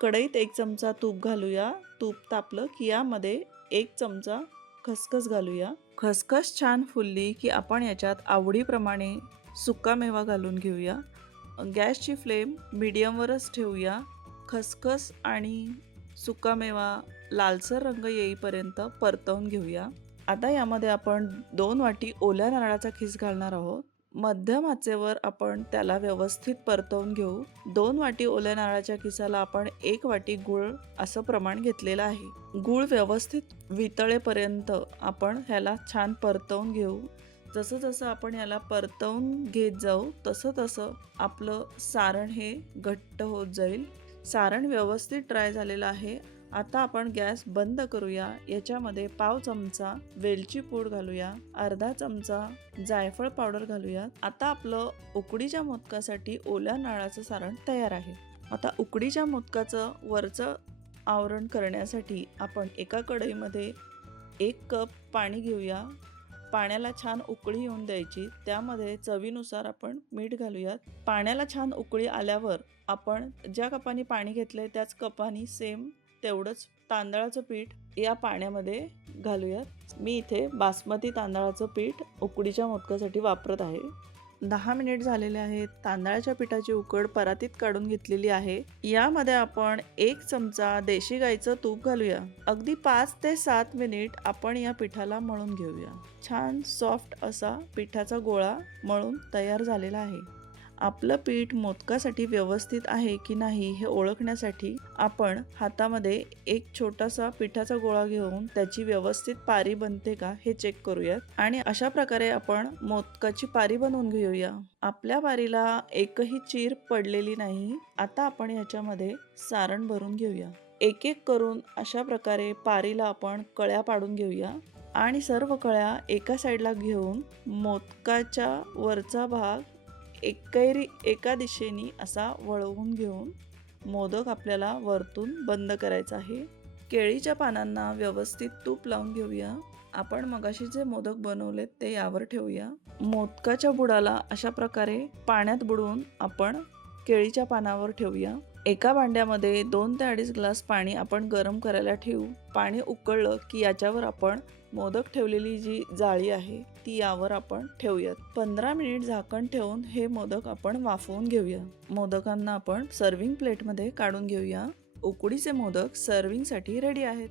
कढईत 1 चमचा तूप घालूया. तूप तापलं की यामध्ये 1 चमचा खसखस घालूया. खसखस छान फुलली की आपण याच्यात आवडीप्रमाणे सुकामेवा घालून घेऊया. गॅसची फ्लेम मीडियमवरच ठेवूया. खसखस आणि सुकामेवा लालसर रंग येईपर्यंत परतवून घेऊया. आता यामध्ये आपण 2 वाटी ओल्या नारळाचा खीस घालणार आहोत. मध्यम आचेवर आपण त्याला व्यवस्थित परतवून घेऊ. 2 वाटी ओल्या नारळाच्या खिसाला आपण 1 वाटी गूळ असं प्रमाण घेतलेलं आहे. गूळ व्यवस्थित वितळेपर्यंत आपण ह्याला छान परतवून घेऊ. जसं जसं आपण याला परतवून घेत जाऊ तसं तसं आपलं सारण हे घट्ट होत जाईल. सारण व्यवस्थित ड्राय झालेलं आहे. आता आपण गॅस बंद करूया. याच्यामध्ये पाव चमचा वेलची पूड घालूया. अर्धा चमचा जायफळ पावडर घालूया. आता आपलं उकडीच्या मोदकासाठी ओल्या नारळाचं सारण तयार आहे. आता उकडीच्या मोदकाचं वरचं आवरण करण्यासाठी आपण एका कढईमध्ये 1 कप पाणी घेऊया. पाण्याला छान उकळी येऊन द्यायची. त्यामध्ये चवीनुसार आपण मीठ घालूयात. पाण्याला छान उकळी आल्यावर आपण ज्या कपाने पाणी घेतलंय त्याच कपाने सेम तेवढंच तांदळाचं पीठ या पाण्यामध्ये घालूयात. मी इथे बासमती तांदळाचं पीठ उकडीच्या मोदकासाठी वापरत आहे. 10 मिनिट झालेले आहेत. तांदळाच्या पिठाची उकड परातीत काढून घेतलेली आहे. यामध्ये आपण 1 चमचा देशी गाईचं तूप घालूया. अगदी 5 ते 7 मिनिट आपण या पिठाला मळून घेऊया. छान सॉफ्ट असा पिठाचा गोळा मळून तयार झालेला आहे. आपलं पीठ मोदकासाठी व्यवस्थित आहे की नाही हे ओळखण्यासाठी आपण हातामध्ये एक छोटासा पिठाचा गोळा घेऊन त्याची व्यवस्थित पारी बनते का हे चेक करूयात आणि अशा प्रकारे आपण मोदकाची पारी बनवून घेऊया. आपल्या पारीला एकही चीर पडलेली नाही. आता आपण याच्यामध्ये सारण भरून घेऊया. एक एक करून अशा प्रकारे पारीला आपण कळ्या पाडून घेऊया आणि सर्व कळ्या एका साईडला घेऊन मोदकाच्या वरचा भाग एका दिशेने असा वळवून घेऊन मोदक आपल्याला वरतून बंद करायचा आहे. केळीच्या पानांना व्यवस्थित तूप लावून घेऊया. आपण मगाशी जे मोदक बनवलेत ते यावर ठेवूया. मोदकाच्या बुडाला अशा प्रकारे पाण्यात बुडवून आपण केळीच्या पानावर ठेवूया. एका भांड्यामध्ये 2 ते 2.5 ग्लास पाणी आपण गरम करायला ठेवू. पाणी उकळलं की याच्यावर आपण मोदक ठेवलेली जी जाळी आहे ती यावर आपण ठेवूयात. 15 मिनिट झाकण ठेवून हे मोदक आपण वाफवून घेऊया. मोदकांना आपण सर्विंग प्लेटमध्ये काढून घेऊया. उकडीचे मोदक सर्विंगसाठी रेडी आहेत.